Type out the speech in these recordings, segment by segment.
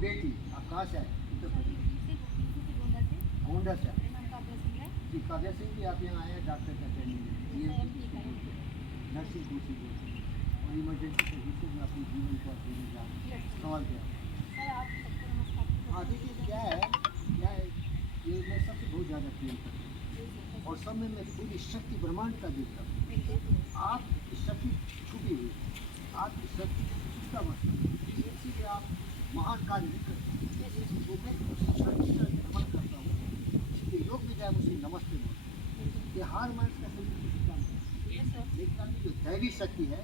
बेटी, आप कहाँ से आए? गोंडा से जी। काव्या सिंह जी, आप यहाँ आए हैं डॉक्टर का ट्रेनिंग नर्सिंग कोचिंग और इमरजेंसी सर्विसेज में अपने जीवन को जीने का सवाल किया। हाँ देखिए क्या है ये मैं सबसे बहुत ज़्यादा प्रेम करता हूँ और सब में मैं पूरी शक्ति ब्रह्मांड का देखता हूँ। आप शक्ति छुपी हुई, आपकी शक्ति छुपता मतलब इसीलिए आप महान कार्य नहीं करते। वो मैं शक्ति का नमन करता हूँ, इसलिए योग में जाए मुझे नमस्ते बोलते ये हार मानस का शरीर किसी काम नहीं। लेकिन जो दैवी शक्ति है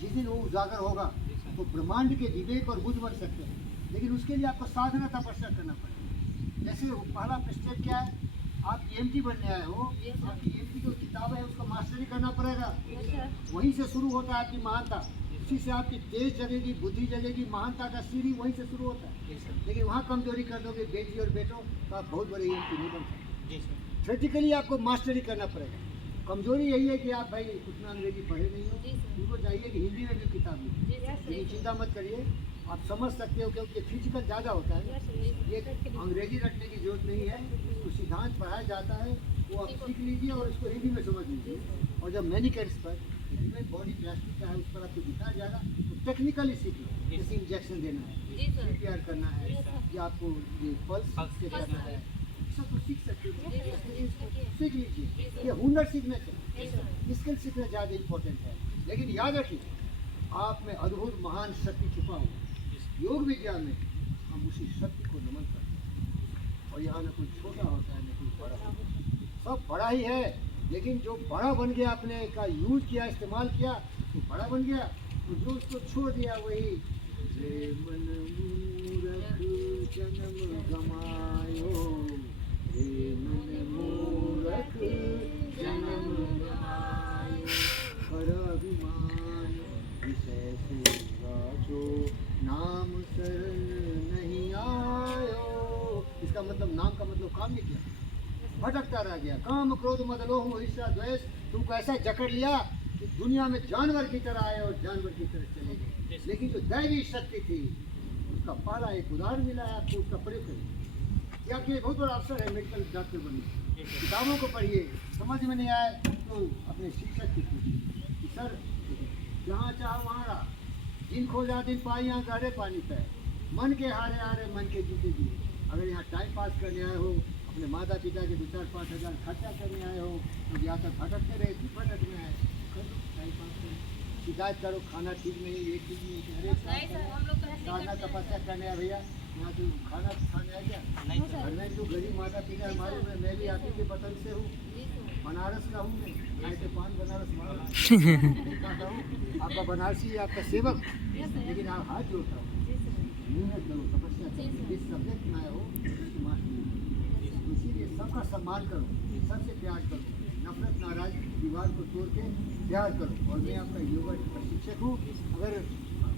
जिस दिन वो उजागर होगा तो ब्रह्मांड के विवेक और बुद्ध बन सकते हैं, लेकिन उसके लिए आपको साधना तपस्या करना पड़ेगा। जैसे पहला स्टेप क्या है, आप EMT बनने आए हो, आपकी EMT जो किताब है उसको मास्टरी करना पड़ेगा। वहीं से शुरू होता है आपकी महानता, उसी से आपकी तेज जगेगी, बुद्धि जगेगी, महानता का सीढ़ी वहीं से शुरू होता है। लेकिन वहाँ कमजोरी कर दोगे बेटी और बेटों तो आप बहुत बड़े EMT नहीं बन सकते। थ्योरेटिकली आपको मास्टरी करना पड़ेगा। कमजोरी यही है कि आप भाई उतना अंग्रेजी पढ़े नहीं हो, उनको चाहिए कि हिंदी में भी किताब लो। लेकिन चिंता मत करिए, आप समझ सकते हो क्योंकि फिजिकल ज़्यादा होता है। ये अंग्रेजी रटने की जरूरत नहीं है, उसको सिद्धांत पढ़ाया जाता है, वो आप सीख लीजिए और उसको हिंदी में समझ लीजिए। और जब मैनिकेट्स पर ह्यूमन बॉडी प्लास्टिक का है उस पर आपको दिखाया जाएगा तो टेक्निकली सीख लो। जैसे इंजेक्शन देना है, CPR करना है, या आपको ये पल्स से करना है, सब कुछ सीख सकते हो। सीख लीजिए, ये हुनर सीखना चाहिए, स्किल सीखना ज़्यादा इम्पोर्टेंट है। लेकिन याद रखिए आप में अद्भुत महान शक्ति छुपा हुआ है। योग विज्ञान में हम उसी शक्ति को नमन करते हैं और यहाँ न कोई छोटा होता है न कोई बड़ा होता है, सब बड़ा ही है। लेकिन जो बड़ा बन गया आपने का यूज किया, इस्तेमाल किया तो बड़ा बन गया, तो जो उसको छोड़ दिया वही मन मूरख जन्म गमायो, मन मूरख जन्म गमायो, कर अभिमान विषय से राजो, नाम शरण नहीं आयो। इसका मतलब नाम का मतलब काम नहीं किया, भटकता रह गया। काम क्रोध मद लोभ मोह ईर्ष्या द्वेष तुमको ऐसा जकड़ लिया कि दुनिया में जानवर की तरह आए और जानवर की तरह चले गए। लेकिन जो दैवी शक्ति थी उसका पहला एक उदाहरण मिला है आपको, उसका प्रयोग करिए। या कि बहुत बड़ा अवसर है मेडिकल डॉक्टर बनने, किताबों को पढ़िए, समझ में नहीं आए तो अपने शिक्षक से पूछिए कि सर जहाँ चाहो वहाँ रहा, दिन खोजा दिन पाई यहाँ गहरे पानी पे, मन के हारे हारे मन के जीते जी। अगर यहाँ टाइम पास करने आए हो, अपने माता पिता के 2-4-5 हज़ार खर्चा करने आए हो, तो या तो भटकते रहे भटक में आए, करो टाइम पास करो, शिकायत करो खाना ठीक नहीं, ये ठीक नहीं, अरे साधना तपस्या करने आए भैया, यहाँ तो खाना खाने आए क्या? घर में जो गरीब माता पिता हमारे, मैं भी आप ही के वतन से हूँ, बनारस का हूँ, मैं खाए थे पान बनारस मारा हूँ, आपका बनारसी आपका सेवक, लेकिन आप हाथ जोड़ता हूँ, मेहनत करो तपस्या करो, जिस सब्जेक्ट में आए हो उसकी मास्टरी, इसीलिए सबका सम्मान करो, सबसे प्यार करो, नफरत नाराज दीवार को तोड़ के प्यार करो। और मैं आपका योगा प्रशिक्षक हूँ। अगर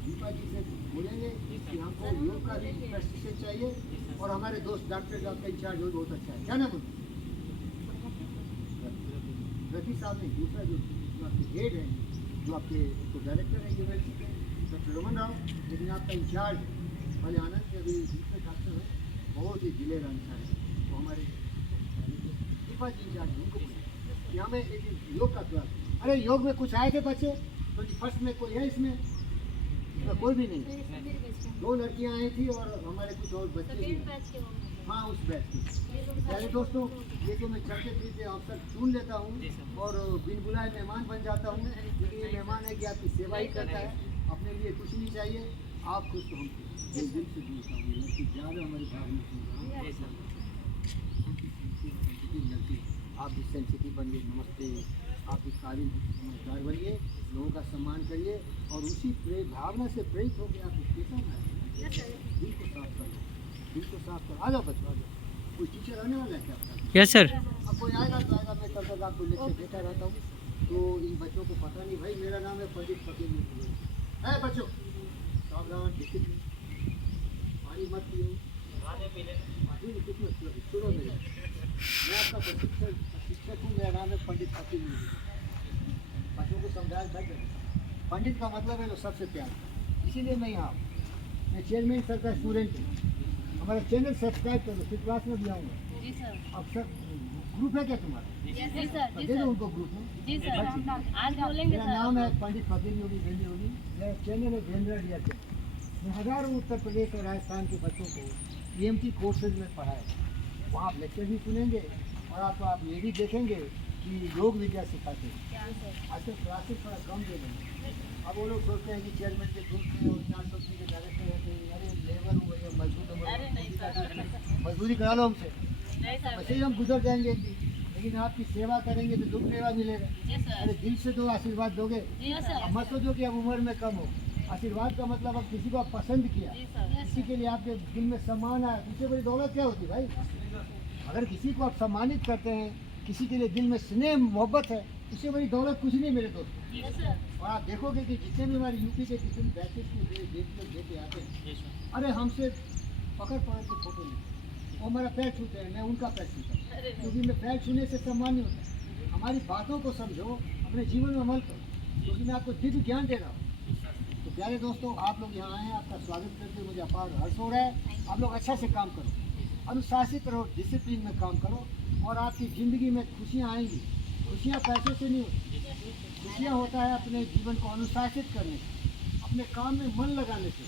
दीपा जी से बोलेंगे कि हमको योग का भी प्रशिक्षण चाहिए, और हमारे दोस्त डॉक्टर का आपका इंचार्ज हो बहुत अच्छा है, क्या नाम बोलते रफी साहब ने, दूसरा जो आपके हेड है, जो आपके तो डायरेक्टर है यूनिवर्सिटी के डॉक्टर रमन राव, लेकिन आपका इंचार्ज भले आनंद के अभी दूसरे डॉक्टर है, बहुत ही जिले का इंचार्ज है, तो हमारे दीपा जी इंचार्ज उनको बोले कि हमें एक योग का क्लास। अरे योग में कुछ आए थे बच्चे, 21st में कोई है इसमें? कोई भी नहीं, 2 लड़कियां आई थी और हमारे कुछ और बच्चे भी। हाँ उस बैच की। पहले दोस्तों ये तो मैं चलते फिरते अवसर चुन लेता हूँ और बिन बुलाए मेहमान बन जाता हूँ, लेकिन ये मेहमान है कि आपकी सेवा ही करता है, अपने लिए कुछ नहीं चाहिए, आप खुश तो हम दिल से बोलता हूँ लड़की ज़्यादा हमारी भाव नहीं सुन रहा, आप भी सेंसिटिव बनिए। नमस्ते, आप भी काबिल समझदार बनिए, लोगों का सम्मान करिए और उसी भावना से प्रेरित होकर आप स्टेशन आए, दिल को साफ करो, दिल को साफ करो। आ जाओ बच्चों, आ जाओ। कोई टीचर आने वाला है क्या आपका? Yes sir. अब कोई आएगा तो आएगा, मैं कल तक आपको लेक्चर देता रहता हूँ, तो इन बच्चों को पता नहीं भाई मेरा नाम है पंडित फकीर है। बच्चों सावधान, डिसिप्लिन, पानी मत पियो, सुनो मेरे, मैं आपका शिक्षक हूँ, मेरा नाम है पंडित फकीर। बच्चों को समझाया था, पंडित का मतलब है तो सबसे प्यार, इसीलिए मैं यहाँ मैं चेयरमैन सर का स्टूडेंट हूँ। हमारा चैनल सब्सक्राइब कर लो, फिर क्लास में भी आऊँगा। जी सर। अब सर ग्रुप है क्या तुम्हारा? जी सर। दे दो उनको ग्रुप में। जी सर। आज बोलेंगे मेरा सर। नाम है पंडित फकीर योगी बेंदी योगी। मेरा चैनल है जेनरल रिया चैनल। मैं हज़ारों उत्तर प्रदेश और राजस्थान के बच्चों को EMT कोर्सेज में पढ़ाया। वहाँ आप लेक्चर भी सुनेंगे और आप ये भी देखेंगे कि योग विद्या सिखाते हैं। आजकल क्लासेस थोड़ा कम दे रहे हैं। अब वो लोग सोचते हैं कि चेयरमैन के ग्रुप में और 480 के डायरेक्टर रहते हैं, अरे लेबर हो या मजदूरी करा लो हमसे, नहीं सर। वैसे ही हम गुजर जाएंगे एक दिन। लेकिन आपकी सेवा करेंगे तो दुख मेवा मिलेगा। जी सर। अरे दिल से दो, आशीर्वाद दोगे। जी सर। अब मत सोचो कि अब उम्र में कम हो। आशीर्वाद का मतलब अब किसी को आप पसंद किया, जी सर। किसी के लिए आपके दिल में सम्मान आया, उससे बड़ी दौलत क्या होती भाई? अगर किसी को आप सम्मानित करते हैं, किसी के लिए दिल में स्नेह मोहब्बत है, उससे बड़ी दौलत कुछ नहीं मेरे दोस्त। जी सर। और आप देखोगे कि जितने भी हमारे यूपी के किसी बैचेस के देते आते हैं, अरे हमसे पकड़ के फोटो लेते, वो हमारा पैर छूते हैं, मैं उनका पैर छूता हूँ, क्योंकि मैं पैर छूने से सम्मान नहीं होता। हमारी बातों को समझो, अपने जीवन में अमल करो, क्योंकि मैं आपको दिव्य ज्ञान दे रहा हूँ। तो प्यारे दोस्तों, आप लोग यहाँ आए हैं, आपका स्वागत करके मुझे अपार हर्ष हो रहा है। आप लोग अच्छा से काम करो, अनुशासित रहो, डिसिप्लिन में काम करो, और आपकी ज़िंदगी में खुशियाँ आएंगी। खुशियाँ पैसे से नहीं होती, खुशियाँ होता है अपने जीवन को अनुशासित करने से, अपने काम में मन लगाने से।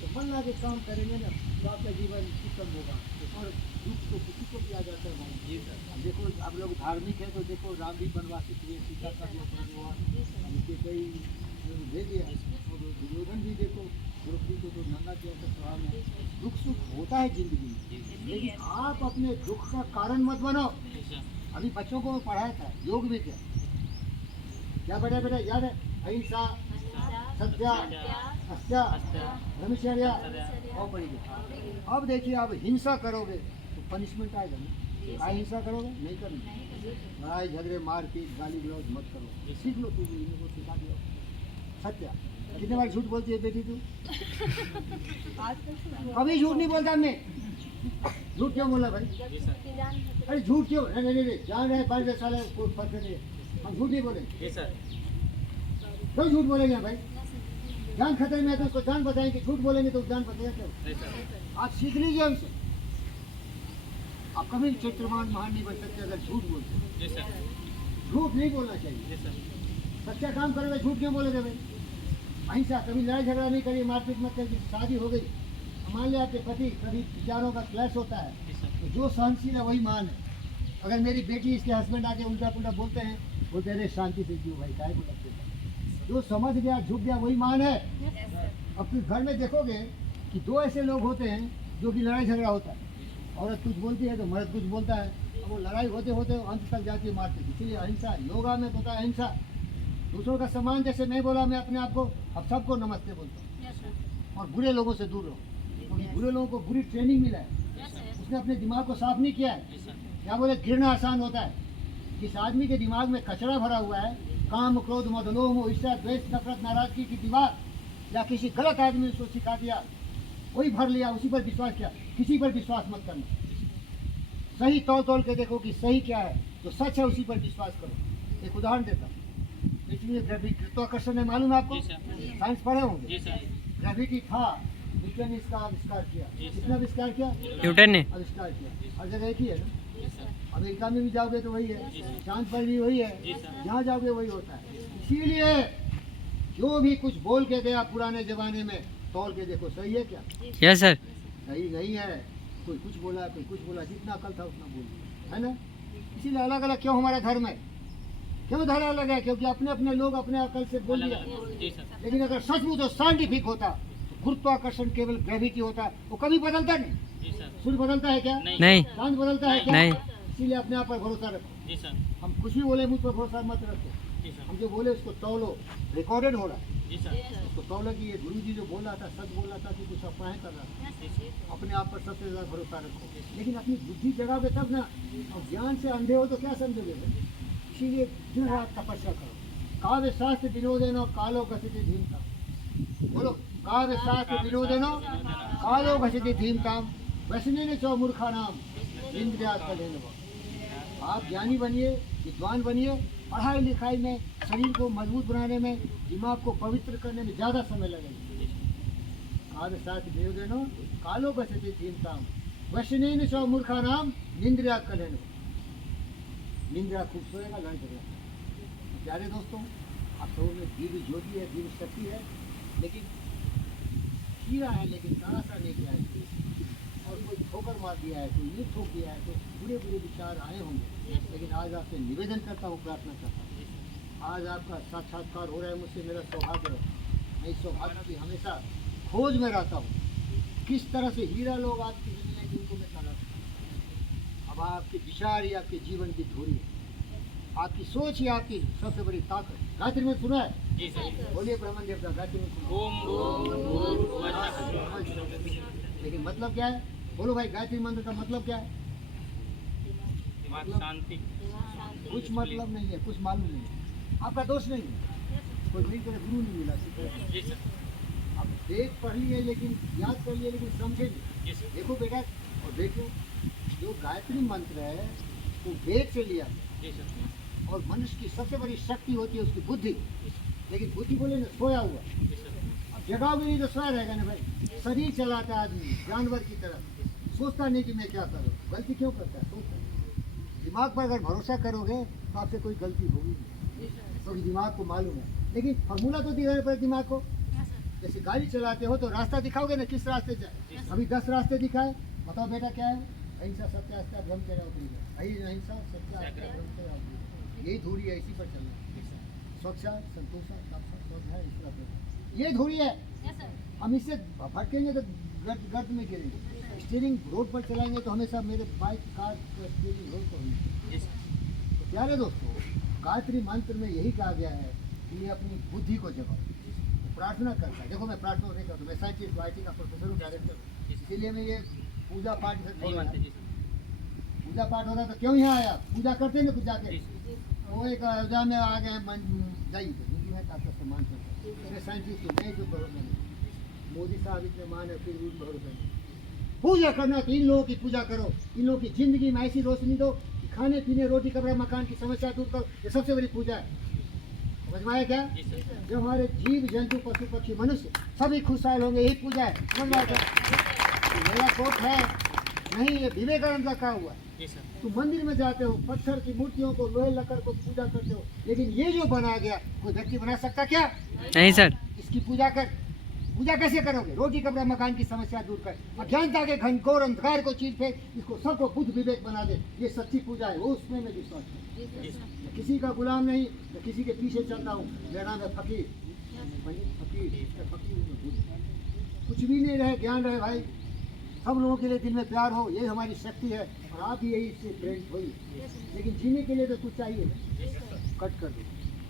तो मन लगा के काम करेंगे ना तो आपका जीवन उत्तम होगा। और दुख तो किसी को भी आ जाता है भाई। जी सर। अब देखो, आप लोग धार्मिक है तो देखो, राम भी वनवासित हुए, सीता का भी अपराध हुआ, उनके कई भेज दिया, और दुर्योधन भी देखो, द्रौपदी को तो नंगा किया था स्वभाव में। दुख सुख होता है जिंदगी में, लेकिन आप अपने दुख का कारण मत बनो। अभी बच्चों को मैं पढ़ाया था योग में क्या बेटा बेटा याद है? अहिंसा, सत्या, अस्त्या, ब्रह्मचर्य और पढ़िए। अब देखिए, आप हिंसा करोगे तो पनिशमेंट आएगा ना। अहिंसा करोगे नहीं करना, लड़ाई झगड़े मारपीट गाली गलौज मत करो। सीख लो, तुम इनको सिखा दिया। सत्या, कितने बार झूठ बोलती है बेटी तू? कभी झूठ नहीं बोलता मैं। झूठ क्यों बोला भाई? अरे झूठ क्यों? नहीं, जान रहे 5 साल है, कोई फर्क नहीं है, हम झूठ नहीं बोलेंगे। क्यों झूठ बोलेंगे भाई? जान खतरे में है तो उसको जान बताएंगे, झूठ बोलेंगे तो जान बताएगा क्यों? आप सीख लीजिए हमसे। आप कभी चरित्रवान महान नहीं बन सकते अगर झूठ बोलते। झूठ नहीं बोलना चाहिए। सच्चा काम करेगा, झूठ क्यों बोलेगा भाई? अहिंसा, कभी लड़ाई झगड़ा नहीं करिए, मारपीट मत करिए। शादी हो गई, मान लिया आपके पति कभी विचारों का क्लैश होता है, तो जो सहनशील है वही मान है। अगर मेरी बेटी इसके हस्बैंड आके उल्टा पुल्टा बोलते हैं, बोलते अरे शांति से जियो भाई, काहे को लगते हैं? जो समझ गया, झुक गया, वही मान है। अब फिर घर में देखोगे कि 2 ऐसे लोग होते हैं जो कि लड़ाई झगड़ा होता है, औरत कुछ बोलती है तो मर्द कुछ बोलता है, अब वो लड़ाई होते होते अंत तक जाती है मारते। इसलिए अहिंसा, योगा में होता है अहिंसा। दूसरों का सम्मान, जैसे मैं बोला, मैं अपने आप को अब सबको नमस्ते बोलता हूँ। और बुरे लोगों से दूर रहो, क्योंकि बुरे लोगों को बुरी ट्रेनिंग मिला है, उसने अपने दिमाग को साफ नहीं किया है। क्या बोले, गिरना आसान होता है। जिस आदमी के दिमाग में कचरा भरा हुआ है, काम क्रोध मद लोभ मोह ईर्ष्या द्वेष नफरत नाराजगी की दीवार, या किसी गलत आदमी ने उसको सिखा दिया, वही भर लिया, उसी पर विश्वास किया। किसी पर विश्वास मत करना, सही तौल के देखो कि सही क्या है, जो सच है उसी पर विश्वास करो। एक उदाहरण देता हूँ, इसलिए गुरुत्वाकर्षण है, मालूम है आपको? साइंस पढ़े होंगे। ग्रेविटी था, न्यूटन ने इसका आविष्कार किया। किसने आविष्कार किया? न्यूटन ने आविष्कार किया। हर जगह एक ही है ना। अमेरिका में भी जाओगे तो वही है, चांद पर भी वही है, जहाँ जाओगे वही होता है। इसीलिए जो भी कुछ बोल के गया पुराने जमाने में, तौल के देखो सही है क्या? Yes sir. सही नहीं है। कोई कुछ बोला, कोई कुछ बोला, जितना अकल था उतना बोल दिया, है ना? इसीलिए अलग अलग क्यों हमारा धर्म है? क्यों धर्म अलग है? क्योंकि अपने अपने लोग अपने अकल से बोल दिया। लेकिन अगर सचमुच तो साइंटिफिक होता, तो गुरुत्वाकर्षण केवल ग्रेविटी होता, वो कभी बदलता नहीं। सूर्य बदलता है क्या? नहीं। चांद बदलता है क्या? नहीं। इसीलिए अपने आप पर भरोसा रखो। हम कुछ भी बोले, मुझ पर भरोसा मत रखो। हम जो बोले उसको तौलो, रिकॉर्डेड हो रहा है। उसको तौलो कि ये गुरु जी जो बोल रहा था सच बोल रहा था कि कुछ अफवाहें कर रहा था। अपने आप पर सबसे ज़्यादा भरोसा रखो, लेकिन अपनी बुद्धि जगाओगे तब ना। और ज्ञान से अंधे हो तो क्या समझोगे? इसीलिए दिन रात तपस्या करो। काव्य शास्त्र विनोदेनो कालो घसिते धीमताम। बोलो, काव्य शास्त्र विनोदेनो कालो घसिते धीमताम वैष्णव चौ मूर्खा नाम इंद्रिया कलेन। आप ज्ञानी बनिए, विद्वान बनिए। पढ़ाई लिखाई में, शरीर को मजबूत बनाने में, दिमाग को पवित्र करने में ज़्यादा समय लगेगा। आदसात देवदेनो कालो बसते चिंताम वशनेन सौ मूर्खानाम निंद्रिया कलेनो। निंद्रिया खूब सोएगा लड़ झगड़ा। प्यारे दोस्तों, आप सबों में दिव्य ज्योति है, दिव्य शक्ति है, लेकिन कीड़ा है, लेकिन तानाशाह नहीं किया है, और कोई ठोकर मार दिया है, कोई ये ठोक दिया है, तो बुरे बुरे विचार आए होंगे। लेकिन आज आपसे निवेदन करता हूँ, प्रार्थना करता हूँ, आज आपका साक्षात्कार हो रहा है मुझसे, मेरा सौभाग्य है। मैं इस सौभाग्य की हमेशा खोज में रहता हूँ। किस तरह से हीरा लोग आपकी जिंदगी में उनको मैं तलाश करता हूँ। अब आपके विचार ही आपके जीवन की धुरी है, आपकी सोच ही आपकी सबसे बड़ी ताकत। गायत्री में सुना है? जी सर। बोलिए ब्रह्मन देवता, गायत्री में सुना? ओम लेकिन मतलब क्या है? बोलो भाई, गायत्री मंत्र का मतलब क्या है? दिमाग शांति। कुछ मतलब नहीं है, कुछ मालूम नहीं है, आपका दोष नहीं है, कोई मेरी तरह गुरु नहीं मिला सीखा। जी सर। आप देख पढ़ लिए, लेकिन याद कर लिए, लेकिन समझे नहीं। जी सर। देखो बेटा, और देखो, जो गायत्री मंत्र है वो वेद से लिया, जी सर। और मनुष्य की सबसे बड़ी शक्ति होती है उसकी बुद्धि। लेकिन बुद्धि बोले ना, सोया हुआ। जी सर। अब जगाओगे नहीं तो सोया रहेगा ना भाई। शरीर चलाता है आदमी जानवर की तरह, सोचता नहीं कि मैं क्या करूँ, गलती क्यों करता है, सोचता है। दिमाग पर अगर भरोसा करोगे तो आपसे कोई गलती होगी नहीं, क्योंकि दिमाग को मालूम है। लेकिन फॉर्मूला तो दिखाना पड़े दिमाग को। जैसे गाड़ी चलाते हो तो रास्ता दिखाओगे ना, किस रास्ते जाए। अभी 10 रास्ते दिखाए, बताओ बेटा क्या है? अहिंसा सत्याग्रह ब्रह्म चर्या, अहिंसा सत्याग्रह ब्रह्म चर्या, यही धूरी है, इसी पर चलना है। स्वच्छा संतोषा तपसा स्वाध्याय ईश्वर, ये धूरी है। हम इससे भटकेंगे तो गर्त में गिरेंगे। स्टीयरिंग रोड पर चलाएंगे तो हमेशा मेरे बाइक कार स्टीयरिंग रोड पर होगी। तो प्यारे दोस्तों, गायत्री मंत्र में यही कहा गया है कि ये अपनी बुद्धि को जगाओ। प्रार्थना करता है, देखो मैं प्रार्थना नहीं करता, मैं साइंटिस्ट IT का प्रोफेसर हूँ, डायरेक्टर हूँ, इसीलिए मैं ये पूजा पाठ से नहीं मानते। जी सर। पूजा पाठ हो रहा तो क्यों यहाँ आया? पूजा करते हैं ना कुछ जाके। वो एक अयोध्या में आ गए, जाइए हिंदी में आपका सम्मान करता है। मैं साइंटिस्ट हूँ, मैं जो भरोसा नहीं। मोदी साहब इतने मान है, फिर भी भरोसा नहीं। पूजा करना तो इन लोगों की पूजा करो, इन लोगों की जिंदगी में ऐसी रोशनी दो कि खाने पीने, रोटी कपड़ा मकान की समस्या दूर करो। ये सबसे बड़ी पूजा है। समझ में आया क्या? जी सर। जो हमारे जीव जंतु पशु पक्षी मनुष्य सभी खुशहाल होंगे, यही पूजा है। समझ में आया क्या? मेरा कोट है नहीं, ये विवेकानंद का कहा हुआ है। जी सर। तुम मंदिर में जाते हो, पत्थर की मूर्तियों को, लोहे लकड़ को पूजा करते हो, लेकिन ये जो बना गया कोई व्यक्ति बना सकता क्या? नहीं सर। इसकी पूजा कर। पूजा कैसे करोगे? रोटी कपड़ा मकान की समस्या दूर कर, अज्ञानता के घनघोर अंधकार को चीर फेंक, इसको सबको बुद्ध विवेक बना दे। ये सच्ची पूजा है, वो उसमें मैं विश्वास करता हूं। जी सर। मैं किसी का गुलाम नहीं, मैं किसी के पीछे चलता हूँ। मेरा नाम है फकीर। फकीर, मैं फकीर हूँ। कुछ भी नहीं रहे, ज्ञान रहे भाई। सब लोगों के लिए दिल में प्यार हो, यही हमारी शक्ति है, और आप भी यही इससे प्रेरित होइए। लेकिन जीने के लिए तो कुछ चाहिए, कट कर दो।